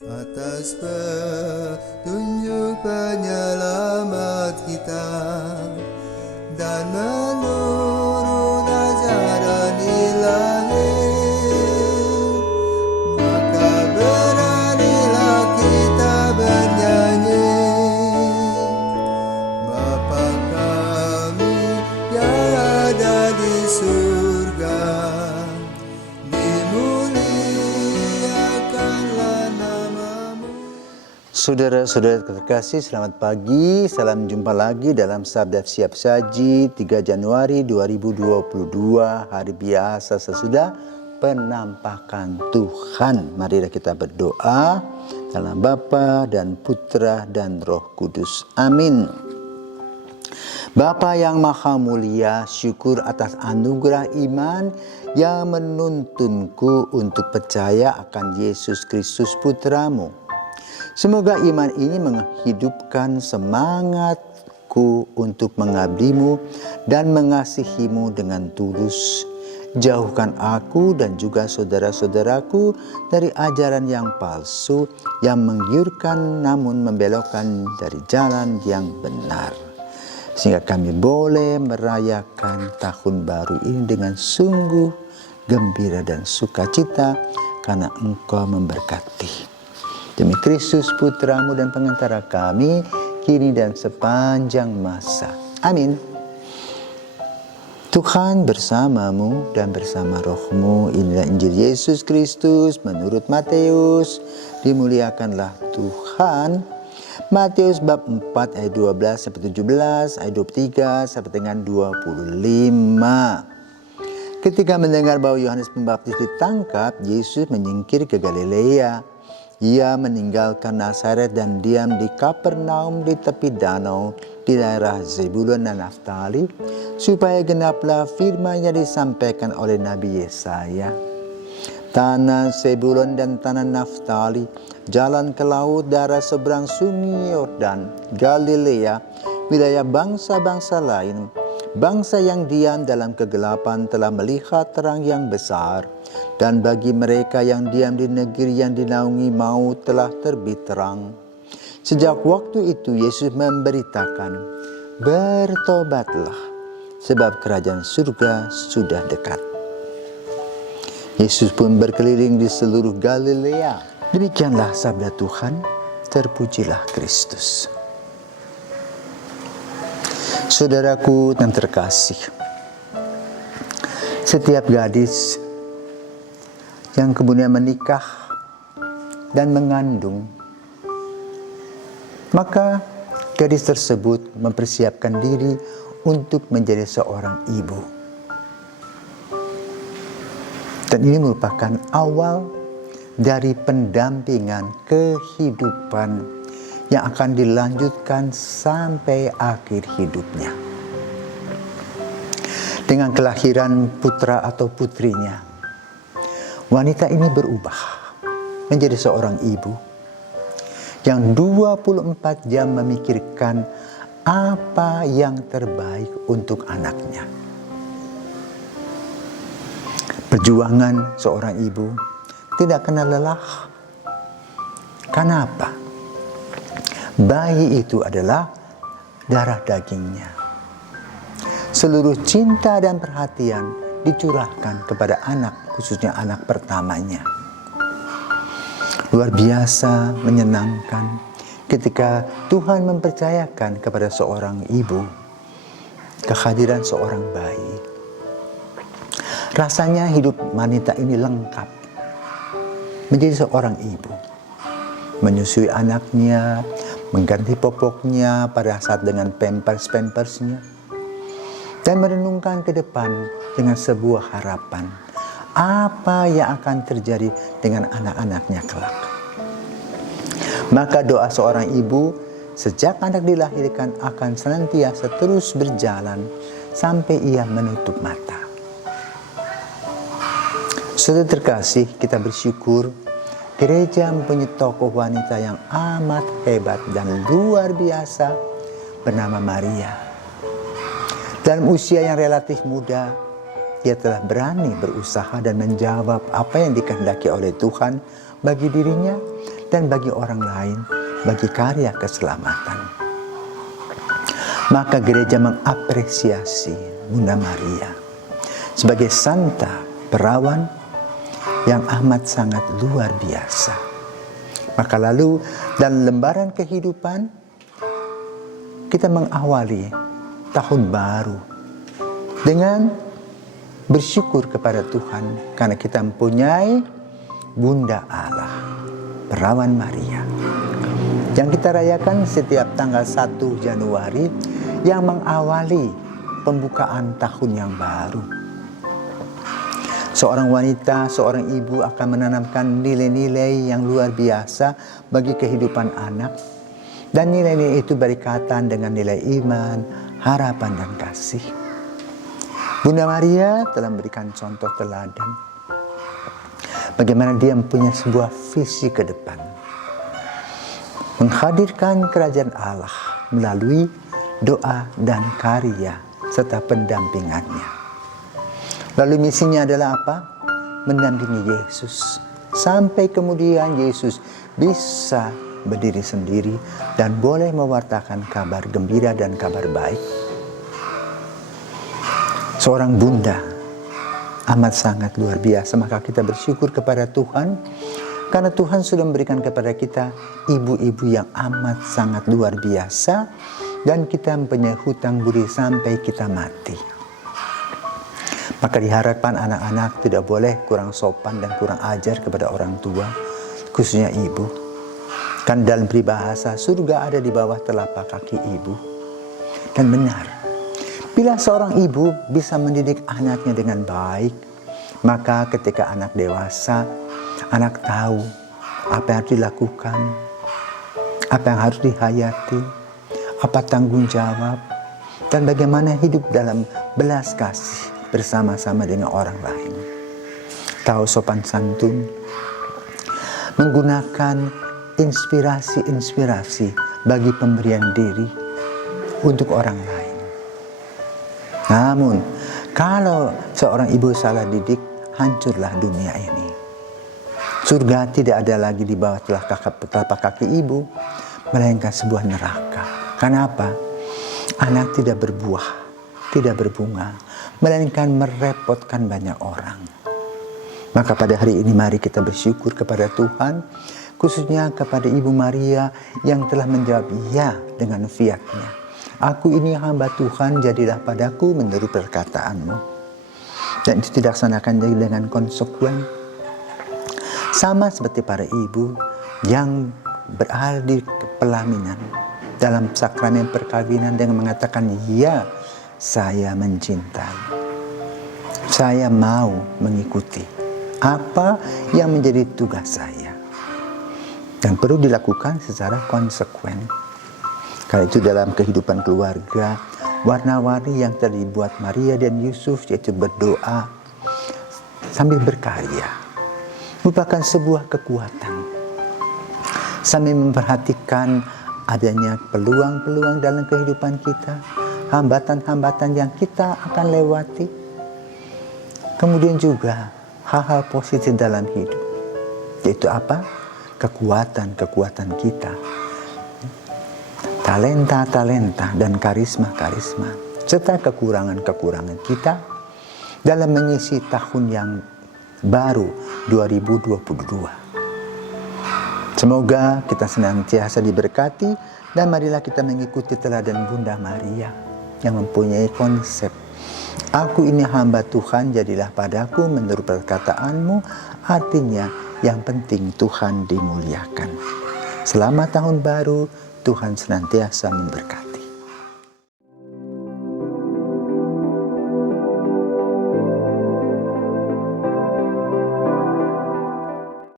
Atas petunjuk penyelamat kita dan menurut ajaran ilahi, maka beranilah kita bernyanyi. Bapa kami yang ada di surga, dimuliakanlah namamu. Saudara-saudara terkasih, selamat pagi. Salam jumpa lagi dalam Sabda Siap Saji 3 Januari 2022, hari biasa sesudah penampakan Tuhan. Marilah kita berdoa dalam Bapa dan Putra dan Roh Kudus. Amin. Bapa yang maha mulia, syukur atas anugerah iman yang menuntunku untuk percaya akan Yesus Kristus Putramu. Semoga iman ini menghidupkan semangatku untuk mengabdimu dan mengasihimu dengan tulus. Jauhkan aku dan juga saudara-saudaraku dari ajaran yang palsu yang menggiurkan namun membelokkan dari jalan yang benar. Sehingga kami boleh merayakan tahun baru ini dengan sungguh gembira dan sukacita karena Engkau memberkati. Demi Kristus Putramu dan pengantara kami, kini dan sepanjang masa. Amin. Tuhan bersamamu dan bersama rohmu. Inilah Injil Yesus Kristus menurut Matius. Dimuliakanlah Tuhan. Matius bab 4 ayat 12 sampai 17, ayat 23 sampai dengan 25. Ketika mendengar bahwa Yohanes Pembaptis ditangkap, Yesus menyingkir ke Galilea. Ia meninggalkan Nazaret dan diam di Kapernaum di tepi danau di daerah Zebulun dan Naftali, supaya genaplah firman yang disampaikan oleh Nabi Yesaya. Tanah Zebulun dan tanah Naftali, jalan ke laut, daerah seberang sungai Yordan, Galilea, wilayah bangsa-bangsa lain. Bangsa yang diam dalam kegelapan telah melihat terang yang besar, dan bagi mereka yang diam di negeri yang dinaungi maut telah terbit terang. Sejak waktu itu Yesus memberitakan, bertobatlah, sebab kerajaan surga sudah dekat. Yesus pun berkeliling di seluruh Galilea. Demikianlah sabda Tuhan, terpujilah Kristus. Saudaraku yang terkasih, setiap gadis yang kemudian menikah dan mengandung, maka gadis tersebut mempersiapkan diri untuk menjadi seorang ibu. Dan ini merupakan awal dari pendampingan kehidupan yang akan dilanjutkan sampai akhir hidupnya. Dengan kelahiran putra atau putrinya, wanita ini berubah menjadi seorang ibu yang 24 jam memikirkan apa yang terbaik untuk anaknya. Perjuangan seorang ibu tidak kenal lelah. Kenapa? Bayi itu adalah darah dagingnya. Seluruh cinta dan perhatian dicurahkan kepada anak, khususnya anak pertamanya. Luar biasa menyenangkan ketika Tuhan mempercayakan kepada seorang ibu kehadiran seorang bayi. Rasanya hidup wanita ini lengkap menjadi seorang ibu. Menyusui anaknya, mengganti popoknya pada saat dengan pampers-pampersnya, dan merenungkan ke depan dengan sebuah harapan apa yang akan terjadi dengan anak-anaknya kelak. Maka doa seorang ibu sejak anak dilahirkan akan senantiasa terus berjalan sampai ia menutup mata. Saudara terkasih, kita bersyukur gereja mempunyai tokoh wanita yang amat hebat dan luar biasa bernama Maria. Dalam usia yang relatif muda, Ia telah berani berusaha dan menjawab apa yang dikehendaki oleh Tuhan bagi dirinya dan bagi orang lain, bagi karya keselamatan. Maka gereja mengapresiasi Bunda Maria sebagai santa perawan yang amat sangat luar biasa. Maka lalu dalam lembaran kehidupan kita mengawali tahun baru dengan bersyukur kepada Tuhan karena kita mempunyai Bunda Allah, Perawan Maria, yang kita rayakan setiap tanggal 1 Januari yang mengawali pembukaan tahun yang baru. Seorang wanita, seorang ibu akan menanamkan nilai-nilai yang luar biasa bagi kehidupan anak. Dan nilai-nilai itu berikatan dengan nilai iman, harapan, dan kasih. Bunda Maria telah memberikan contoh teladan bagaimana dia mempunyai sebuah visi ke depan, menghadirkan kerajaan Allah melalui doa dan karya serta pendampingannya. Lalu misinya adalah apa? Mendampingi Yesus sampai kemudian Yesus bisa berdiri sendiri dan boleh mewartakan kabar gembira dan kabar baik. Seorang bunda amat sangat luar biasa. Maka kita bersyukur kepada Tuhan karena Tuhan sudah memberikan kepada kita ibu-ibu yang amat sangat luar biasa, dan kita mempunyai hutang budi sampai kita mati. Maka diharapkan anak-anak tidak boleh kurang sopan dan kurang ajar kepada orang tua, khususnya ibu. Kan dalam peribahasa, surga ada di bawah telapak kaki ibu. Dan benar, bila seorang ibu bisa mendidik anaknya dengan baik, maka ketika anak dewasa, anak tahu apa yang harus dilakukan, apa yang harus dihayati, apa tanggung jawab, dan bagaimana hidup dalam belas kasih bersama-sama dengan orang lain. Tahu sopan santun, menggunakan inspirasi-inspirasi bagi pemberian diri untuk orang lain. Namun, kalau seorang ibu salah didik, hancurlah dunia ini. Surga tidak ada lagi di bawah telapak kaki ibu, melainkan sebuah neraka. Kenapa? Anak tidak berbuah, tidak berbunga, melainkan merepotkan banyak orang. Maka pada hari ini mari kita bersyukur kepada Tuhan, khususnya kepada Ibu Maria yang telah menjawab ya dengan fiat-Nya. Aku ini hamba Tuhan, jadilah padaku menurut perkataanmu. Dan itu dilaksanakan dengan konsekuen. Sama seperti para ibu yang berada di pelaminan dalam sakramen perkawinan dengan mengatakan, ya, saya mencintai. Saya mau mengikuti apa yang menjadi tugas saya. Dan perlu dilakukan secara konsekuen. Karena itu dalam kehidupan keluarga, warna-warni yang telah dibuat Maria dan Yusuf, yaitu berdoa sambil berkarya, merupakan sebuah kekuatan. Sambil memperhatikan adanya peluang-peluang dalam kehidupan kita, hambatan-hambatan yang kita akan lewati. Kemudian juga hal-hal positif dalam hidup, yaitu apa? Kekuatan-kekuatan kita, talenta-talenta dan karisma-karisma, serta kekurangan-kekurangan kita dalam mengisi tahun yang baru 2022. Semoga kita senantiasa diberkati, dan marilah kita mengikuti teladan Bunda Maria yang mempunyai konsep, aku ini hamba Tuhan, jadilah padaku menurut perkataanmu. Artinya yang penting Tuhan dimuliakan. Selamat tahun baru, Tuhan senantiasa memberkati.